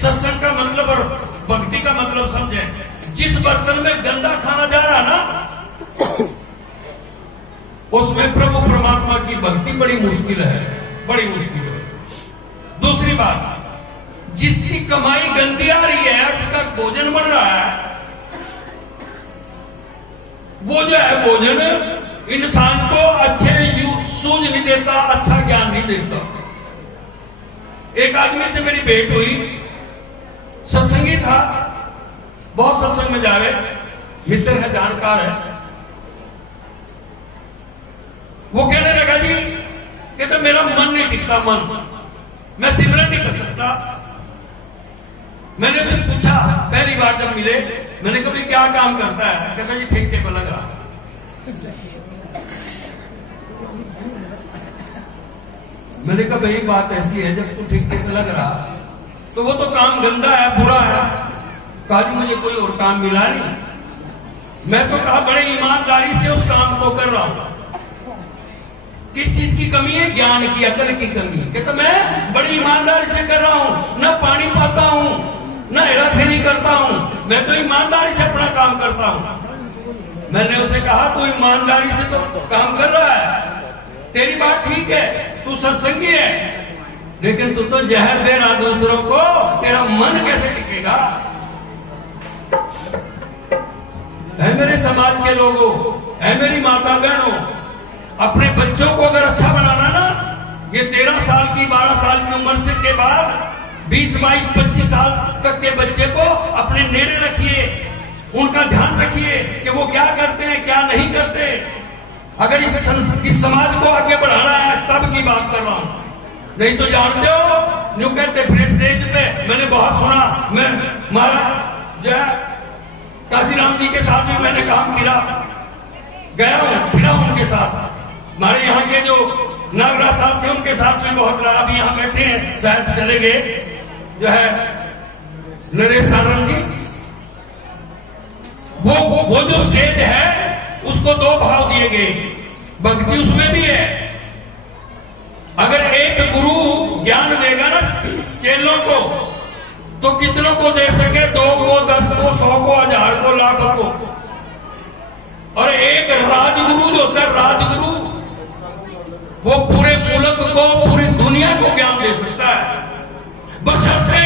सत्संग का मतलब और भक्ति का मतलब समझें। जिस बर्तन में गंदा खाना जा रहा ना, उसमें प्रभु परमात्मा की भक्ति बड़ी मुश्किल है, बड़ी मुश्किल है। दूसरी बात, जिसकी कमाई गंदी आ रही है, उसका भोजन बन रहा है, वो जो है भोजन इंसान को अच्छे सूझ नहीं देता, अच्छा ज्ञान नहीं देता। एक आदमी से मेरी भेंट हुई, सत्संगी था, बहुत सत्संग में जा रहे, मित्र है, जानकार है। वो कहने लगा जी कहते मेरा मन नहीं टिकता, मन, मैं सिमरन नहीं कर सकता। मैंने उससे पूछा पहली बार जब मिले, मैंने कहा क्या काम करता है? कहता जी ठेके पर लग रहा। मैंने कहा भाई बात ऐसी है, जब तू ठेके पर लग रहा तो वो तो काम गंदा है, बुरा है। कहा जी मुझे कोई और काम मिला नहीं। मैं तो कहा बड़े ईमानदारी से उस काम को कर रहा हूं। किस चीज की कमी है? ज्ञान की, अकल की कमी। कहता मैं बड़ी ईमानदारी से कर रहा हूं, ना पानी पाता हूं, ना हेरा फेरी करता हूं, मैं तो ईमानदारी से अपना काम करता हूं। मैंने उसे कहा तू ईमानदारी से तो काम कर रहा है, तेरी बात ठीक है, तू सत्संगी है, लेकिन तू तो जहर दे रहा दूसरों को, तेरा मन कैसे टिकेगा? है मेरे समाज के लोगों, है मेरी माता बहनों, अपने बच्चों को अगर अच्छा बनाना ना, ये 13 साल की 12 साल की उम्र से के बाद 20, 22, 25 साल तक के बच्चे को अपने नेड़े रखिए, उनका ध्यान रखिए कि वो क्या करते हैं, क्या नहीं करते। अगर इस समाज को आगे बढ़ाना है तब की बात कर रहा हूं, नहीं तो जानते हो न्यू कहते फिर स्टेज पे मैंने बहुत सुना। मैं महाराज जो है काशीराम जी के साथ भी मैंने काम किया, गया हूं, फिरा उनके साथ। हमारे यहाँ के जो नागराज साहब थे उनके साथ में बहुत लगा, अभी यहाँ बैठे हैं, शायद चले गए, जो है नरेश आनंद जी। वो जो स्टेज है उसको 2 भाव दिए गए, भक्ति उसमें भी है। अगर एक गुरु ज्ञान देगा ना चेलों को, तो कितनों को दे सके, 2 को, 10 को, 100 को, 1000 को, लाख को। और एक राजगुरु जो होता है, राजगुरु, वो पूरे मुल्क को, पूरी दुनिया को ज्ञान दे सकता है, बशर्ते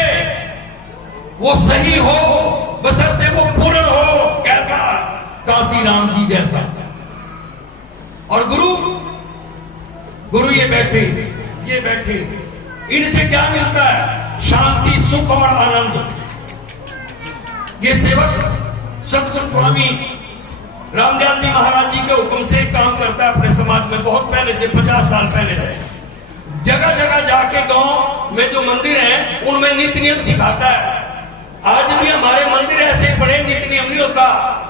वो सही हो, बशर्ते वो पूर्ण हो। कैसा? काशीराम जी जैसा। और गुरु ये बैठे, इनसे क्या मिलता है? शांति, सुख और आनंद। ये सेवक सतगुरु स्वामी रामदयाल जी महाराज जी के हुक्म से काम करता है अपने समाज में, बहुत पहले से, 50 साल पहले से। जगह जगह जाके गांव में जो मंदिर हैं उनमें नित्य नियम सिखाता है। आज भी हमारे मंदिर ऐसे बड़े नित्य नियम नहीं होता।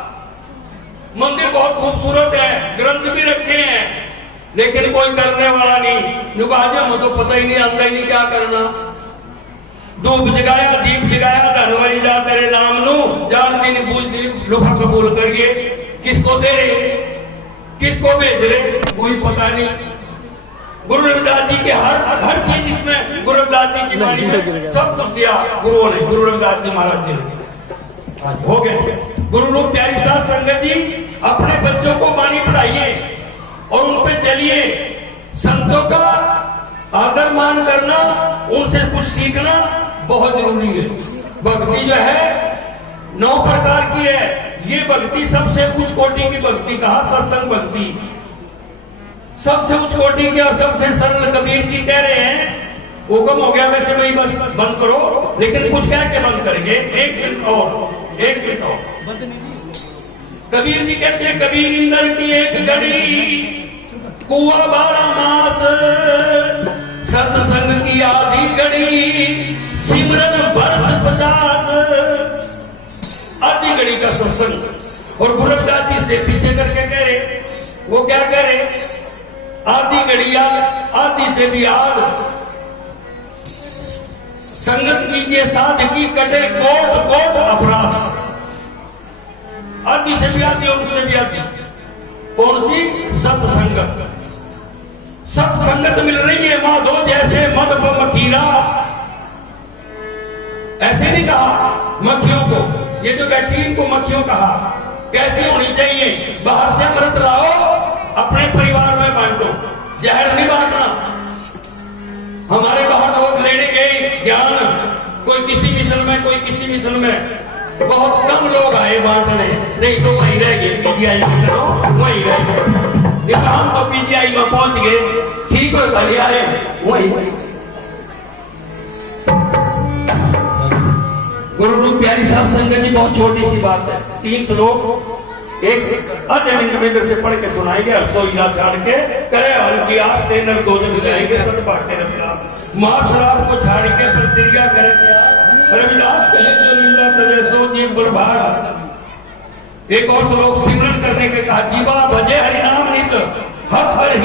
मंदिर बहुत खूबसूरत है, ग्रंथ भी रखे हैं, लेकिन कोई करने वाला नहीं। आज हमें तो पता ही नहीं, आता ही नहीं क्या करना। धूप जगाया, दीप जगाया, धनवरी जा तेरे नाम नू, जान दिन बूझ दिन लुफा कबूल करिए। किसको दे रहे, किसको भेज रहे, कोई पता नहीं। गुरु रविदास जी के हर चीज इसमें, गुरु रविदास जी की वाणी में सब कुछ दिया गुरुओं ने, गुरु रविदास जी महाराज जी ने। आज हो गए गुरु रूप प्यारी साध संगत जी, अपने बच्चों को वाणी पढ़ाइए और उन पे चलिए। संतों का आदर मान करना, उनसे कुछ सीखना बहुत जरूरी है। भक्ति जो है 9 प्रकार की है। ये भक्ति सबसे उच्च कोटि की भक्ति कहा, सत्संग भक्ति सबसे उच्च कोटि की और सबसे सरल। कबीर जी कह रहे हैं, हुक्म हो गया वैसे भाई बस बंद करो, लेकिन कुछ कह के बंद करेंगे। 1 मिनट और कबीर जी कहते हैं, कबीर इंदर की एक घड़ी, कुआ 12 मास, सत्संग की आधी घड़ी, सिमरन वर्ष 50। आधी घड़ी का सत्संग। और गुरु रविदास जी से पीछे करके कह रहे, वो क्या कह रहे? आधी घड़ी आधी से भी आध, संगत कीजिए साधकी, कटे कोट कोट अपराध। आधी से भी आधी और उससे भी आधी। कौन सी? सत्संगत। सत्संगत मिल रही है माधो जैसे मद मखीरा। ऐसे नहीं कहा मक्खियों को, ये जो बैठी इनको मक्खियों कहा। कैसी होनी चाहिए? बाहर से अमृत लाओ, अपने परिवार में बांटो, जहर नहीं बांटना। हमारे बाहर लोग लेने गए ज्ञान, कोई किसी मिशन में, कोई किसी मिशन में, बहुत कम लोग आए बांटने, नहीं तो वहीं रह गए। पीजीआई में करो, वहीं रह गए। हम तो पीजीआई में पहुंच गए, ठीक हो गए, आए वहीं। गुरु रूप प्यारी साध संगत जी, बहुत छोटी सी बात है, 3 श्लोक एक से आधे मिनट में इधर से पढ़ के सुनाएंगे। रसोईला छाड़ के करे हल की आस, तेन दो दिन जाएंगे, सत बाटे रविदास। मां शराब को छाड़ के प्रतिज्ञा करे क्या रविदास कहे, जो लीला तजे सो जीव बुरभाग। एक और श्लोक सिमरन करने के कहा, जीवा भजे हरिनाम नित हत हर